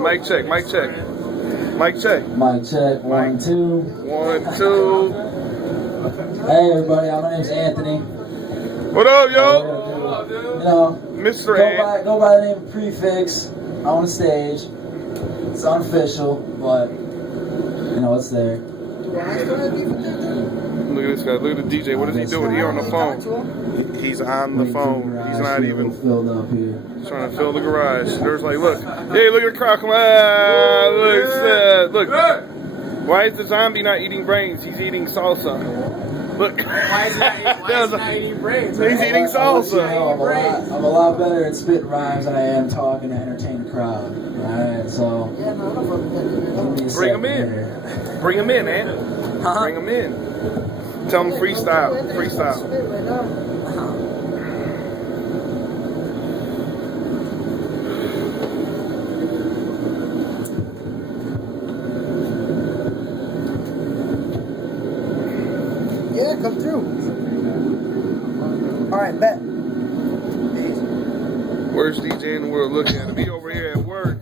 Mic check, mic check. Mic check. Mic check. One, Mic. two. 1, 2. Hey everybody, my name's Anthony. What up, yo? You know, Mr. Ant. go by the name of Prefix on the stage. It's unofficial, but you know it's there. Look at this guy. Look at the DJ. What is he doing? He on the phone. He's on the phone. He's not even filled up here. trying to fill the garage. There's like, look. Hey, look at the crowd. Come on. Look. Why is the zombie not eating brains? He's eating salsa. Look. Why is he not eating brains? He's eating salsa. I'm a lot better at spitting rhymes than I am talking to entertain the crowd. Alright, so Bring him in. Bring him in, man. Bring him in. Tell him freestyle. Freestyle. Yeah, come through. Alright, bet. Worst DJ in the world looking at me over here at work.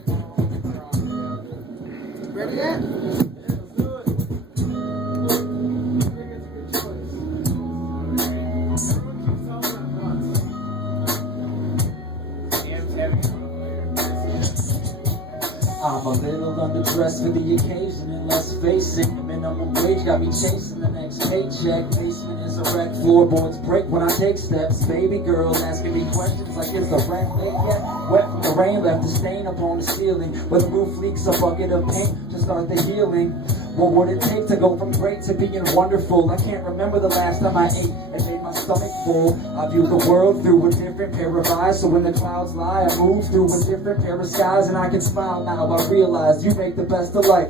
Ready yet? I'm a little underdressed for the occasion, and let's face it, the minimum wage got me chasing the next paycheck. Basement is a wreck, floorboards break when I take steps. Baby girls asking me questions like, is the rent late yet? Wet from the rain left a stain upon the ceiling. Where the roof leaks, a bucket of paint to start the healing. What would it take to go from great to being wonderful? I can't remember the last time I ate and made my stomach full. I view the world through a different pair of eyes, so when the clouds lie, I move through a different pair of skies, and I can smile now. I realize you make the best of life.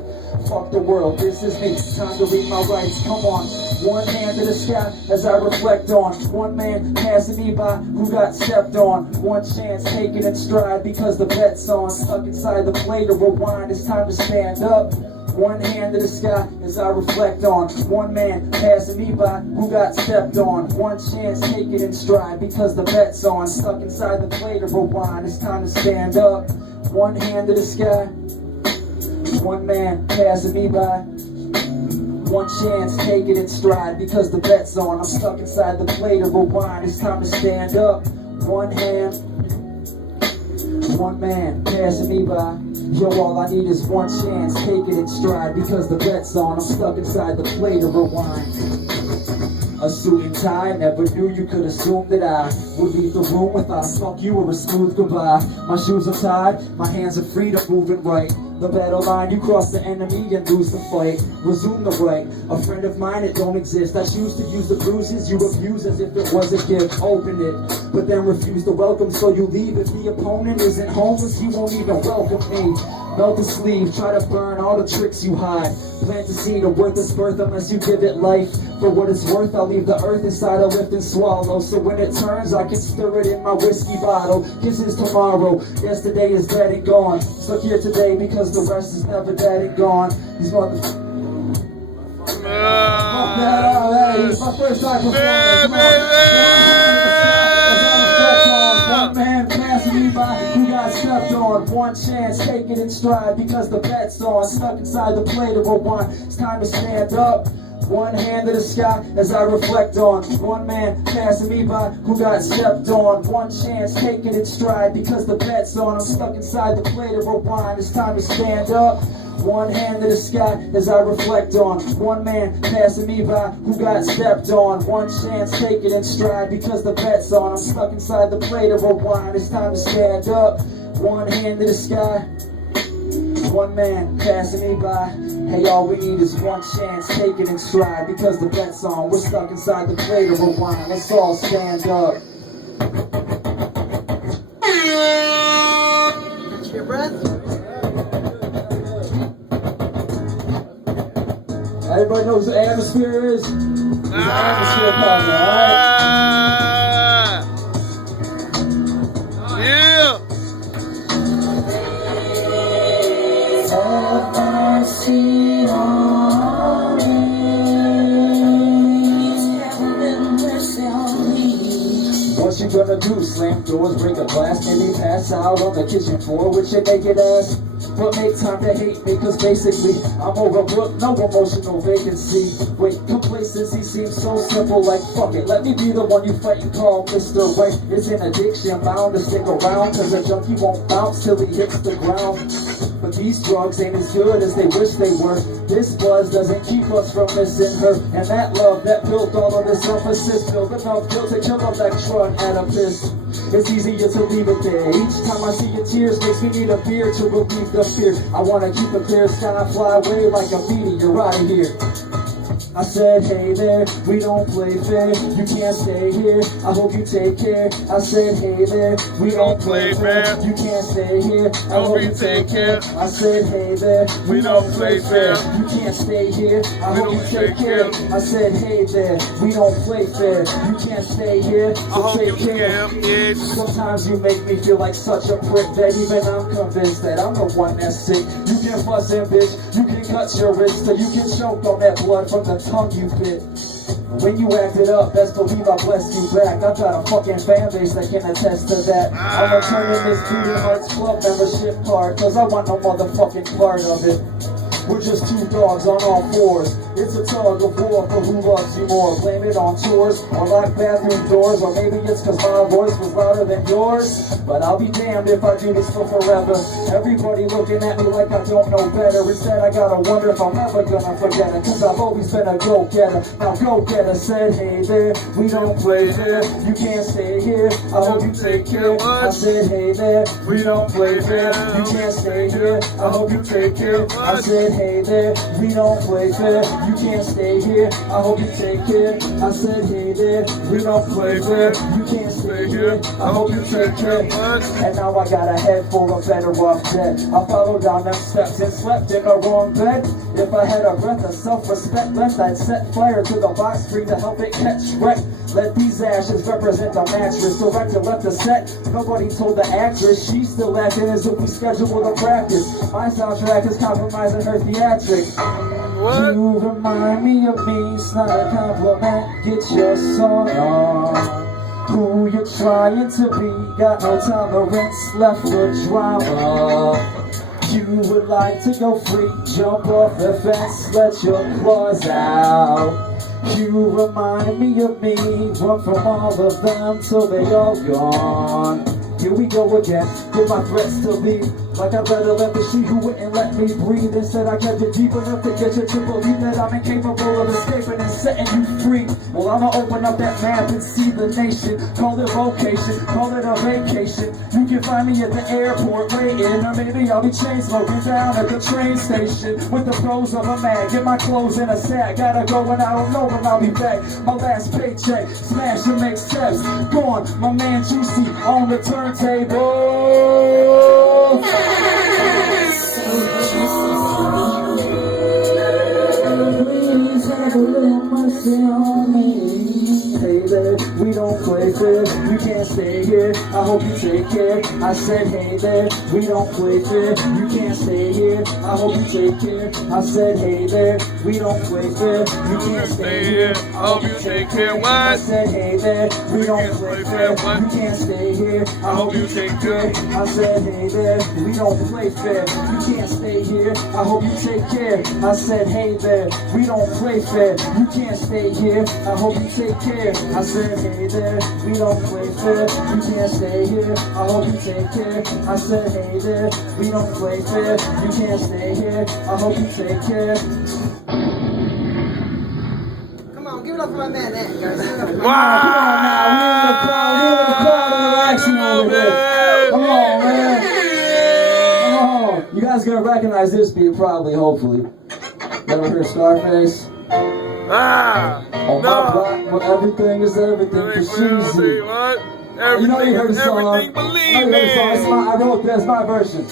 Fuck the world, this is me. Time to read my rights. Come on, one hand to the sky as I reflect on one man passing me by who got stepped on. One chance taken in stride because the bet's on. Stuck inside the plate of rewind. It's time to stand up. One hand to the sky as I reflect on one man passing me by who got stepped on. One chance taken in stride because the bet's on. Stuck inside the plate of rewind. It's time to stand up. One hand to the sky. One man passing me by. One chance taken in stride because the bet's on. I'm stuck inside the plate of rewind. It's time to stand up. One hand. One man passing me by. Yo, all I need is one chance, take it in stride because the bet's on. I'm stuck inside the plate of rewind. A suit and tie, never knew you could assume that I would leave the room without a fuck you or a smooth goodbye. My shoes are tied, my hands are free to move it right. The battle line, you cross the enemy and lose the fight. Resume the right. A friend of mine, it don't exist. I choose to use the bruises you abuse as if it was a gift. Open it, but then refuse to welcome, so you leave. If the opponent isn't homeless, he won't even welcome me. Melt the sleeve, try to burn all the tricks you hide. Plant the seed of worthless birth unless you give it life. For what it's worth, I'll leave the earth inside a lift and swallow. So when it turns, I can stir it in my whiskey bottle. Kisses tomorrow, yesterday is dead and gone. Stuck here today because the rest is never dead and gone. These motherfuckers. It's my first time one man passing me by who got stepped on. One chance, take it in stride because the bet's on. Stuck inside the plate of rewind. It's time to stand up. One hand to the sky as I reflect on one man passing me by who got stepped on. One chance, take it in stride because the bet's on. I'm stuck inside the plate of rewind. It's time to stand up. One hand to the sky as I reflect on one man passing me by who got stepped on. One chance, take it in stride because the bet's on. I'm stuck inside the plate of rewind. It's time to stand up. One hand to the sky. One man passing me by. Hey, all we need is one chance, take it in stride because the bet's on. We're stuck inside the plate of rewind. Let's all stand up. Catch your breath. Everybody knows what atmosphere is? It's an atmosphere partner, alright? Yeah! Have mercy on me. What you gonna do? Slam doors, break a glass, maybe pass out on the kitchen floor with your naked ass? but make time to hate me, cause basically I'm overlooked, no emotional vacancy. Wait, complacency seems so simple, like fuck it, let me be the one you fight and call Mr. Right. It's an addiction, bound to stick around, cause a junkie won't bounce till he hits the ground. But these drugs ain't as good as they wish they were. This buzz doesn't keep us from missing her. And that love that built all of this emphasis built enough guilt to kill Electra and Oedipus. It's easier to leave it there. Each time I see your tears makes me need a beer to relieve the fear. I wanna keep a clear sky, fly away like a meteor out of here. I said, hey there, we don't play fair. You can't stay here, I hope you take care. I said, hey there, we don't play fair. You can't stay here, I hope you take care. I said, hey there, we don't play fair. You can't stay here, I hope you take care. I said, hey there, we don't play fair. You can't stay here, so take care. Sometimes you make me feel like such a prick that even I'm convinced that I'm the one that's sick. You can fuss and bitch, you can cut your wrist, so you can choke on that blood from the tongue you bit. When you acted up, best believe I blessed you back. I've got a fucking fan base that can attest to that. I'm returning this Booty Hearts Club membership card, cause I want no motherfucking part of it. We're just two dogs on all fours. It's a tug of war for who loves you more. Blame it on tours, or locked bathroom doors, or maybe it's cause my voice was louder than yours. But I'll be damned if I do this for forever. Everybody looking at me like I don't know better. Instead I gotta wonder if I'm ever gonna forget it, cause I've always been a go-getter. Now go-getter said, hey there, we don't play fair. You can't stay here, I hope you take care. I said, hey there, we don't play fair. You can't stay here, I hope you take care. I said, hey there, we don't play fair. You can't stay here, I hope you take care. I said, hey there, we don't play fair. You can't stay here, I hope you take care. And now I got a head full of better off debt. I followed down them steps and slept in the wrong bed. If I had a breath of self-respect left, I'd set fire to the box screen to help it catch wreck. Let these ashes represent the mattress. Director left the set, nobody told the actress. She's still acting as if we scheduled a practice. My soundtrack is compromising her theatrics. What? You remind me of me, it's not a compliment. Get your song on. Who you're trying to be, got no tolerance left for drama. You would like to go free, jump off the fence, let your claws out. You remind me of me, run from all of them till they all gone. Here we go again, with my threats to leave. Like I'd rather let the she who wouldn't let me breathe. Instead I kept it deep enough to get you to believe that I'm incapable of escaping and setting you free. Well, I'ma open up that map and see the nation. Call it vocation, call it a vacation. You can find me at the airport waiting, or maybe I'll be chain smoking down at the train station with the pros of a man. Get my clothes in a sack, gotta go and I don't know when I'll be back. My last paycheck, smash and make steps. Gone, my man Juicy on the turntable. Please have a little mercy on me. Hey there, we don't play fair. You can't stay here, I hope you take care. I said, hey there, we don't play fair. You can't stay here, I hope you take care. I said, hey there, we don't play fair. You can't stay here, I hope you take care. What? I said, hey there, we don't play fair. You can't stay here, I hope you take care. I said, hey there, we don't play fair. You can't stay here, I hope you take care. I said, hey there, we don't play fair. You can't stay here, I hope you take care. I said, hey there, we don't play fair. You can't stay here, I hope you take care. I said, hey there, we don't play fair. You can't stay here, I hope you take care. Come on, give it up for my man, Ed, guys. Give it up for my Wow! Come on, man. Come on. You guys gonna recognize this beat probably, hopefully. Never heard Scarface? Ah! Oh my God, well, everything is everything for Sheezy. What? You know you heard the song. Everything, believe me. I wrote this, my version.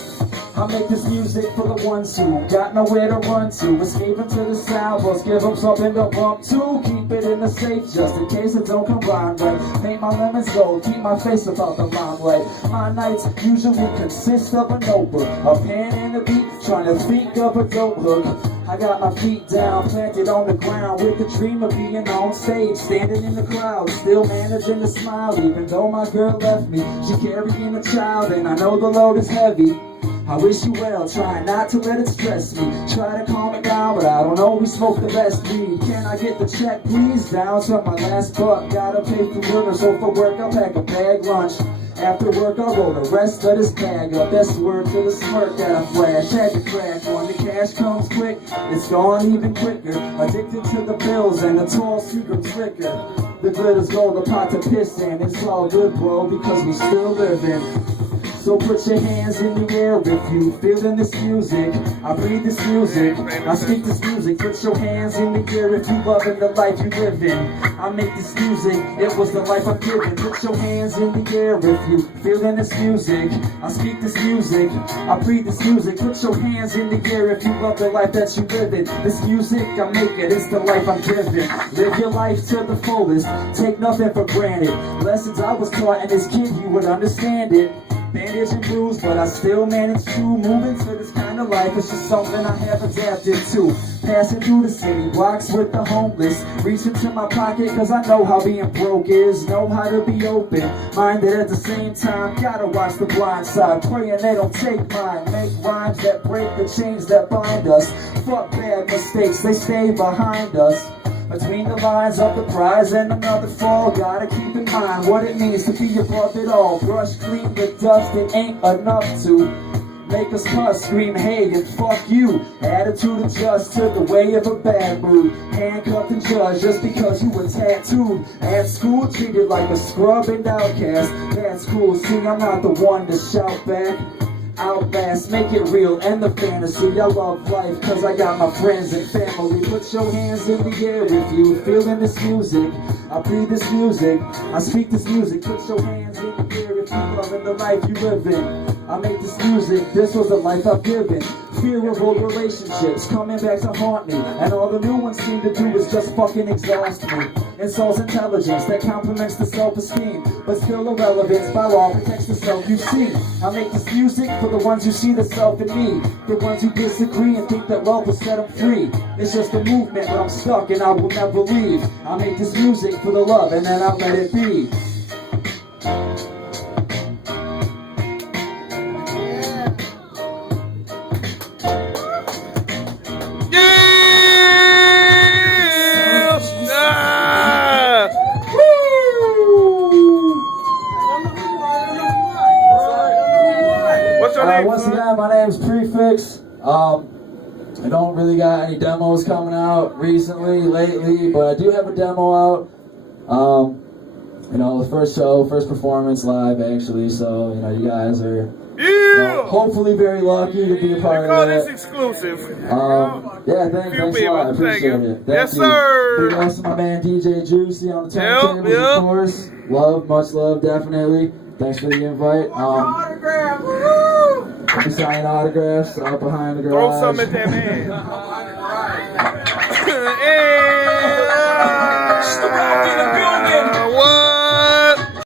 I make this music for the ones who got nowhere to run to. Escaping to the south, let's give them something to bump to. Keep it in the safe just in case it don't combine right. Paint my lemons gold, keep my face about the limelight. My nights usually consist of a notebook, a pen and a beat, trying to think of a dope hook. I got my feet down, planted on the ground, with the dream of being on stage, standing in the crowd, still managing to smile. Even though my girl left me, she carrying a child, and I know the load is heavy. I wish you well, try not to let it stress me. Try to calm it down, but I don't always smoke the best weed. Can I get the check, please? Down to my last buck. Gotta pay for dinner, so for work I'll pack a bag lunch. After work I'll roll the rest of this bag up. That's the word to the smirk that I flash. Had to crack when the cash comes quick. It's gone even quicker. Addicted to the bills and the tall secret liquor. The glitter's gold, the pot to piss in. It's all good, bro, because we still living. So put your hands in the air if you feeling this music. I breathe this music, I speak this music. Put your hands in the air if you loving the life you live in. I make this music, it was the life I'm giving. Put your hands in the air if you feeling this music. I speak this music, I breathe this music. Put your hands in the air if you love the life that you live in. This music, I make it, it's the life I'm giving. Live your life to the fullest, take nothing for granted. Lessons I was taught and as kid you would understand it. Bandage and bruise, but I still manage to move into this kind of life. It's just something I have adapted to. Passing through the city blocks with the homeless, reaching to my pocket cause I know how being broke is. Know how to be open-minded at the same time. Gotta watch the blind side, praying they don't take mine. Make rhymes that break the chains that bind us. Fuck bad mistakes, they stay behind us. Between the lines of the prize and another fall, gotta keep in mind what it means to be above it all. Brush clean the dust, it ain't enough to make us cuss, scream hey and fuck you. Attitude adjust to the way of a bad mood. Handcuffed and judged just because you were tattooed. At school treated like a scrub and outcast. That's cool, see I'm not the one to shout back. Outlast, make it real, and the fantasy. I love life, cause I got my friends and family. Put your hands in the air if you feeling this music. I breathe this music, I speak this music. Put your hands in the air if you loving the life you live in. I make this music, this was the life I've given. Fear of old relationships coming back to haunt me, and all the new ones seem to do is just fucking exhaust me. Insults intelligence that complements the self-esteem, but still irrelevance by law protects the self you see. I make this music for the ones who see the self in me, the ones who disagree and think that love will set them free. It's just a movement, but I'm stuck and I will never leave. I make this music for the love and then I let it be. Once again, my name's Prefix. I don't really got any demos coming out lately, but I do have a demo out. You know, the first show, first performance live actually, so you know, you guys are hopefully very lucky to be a part of that. This exclusive. Yeah, thanks a lot. I appreciate it. Yes, sir. Big ups to my man DJ Juicy on the turntables, of course. Love, much love, definitely. Thanks for the invite. Autograph, woo! I'll be signing autographs out behind the garage. Throw some at that man.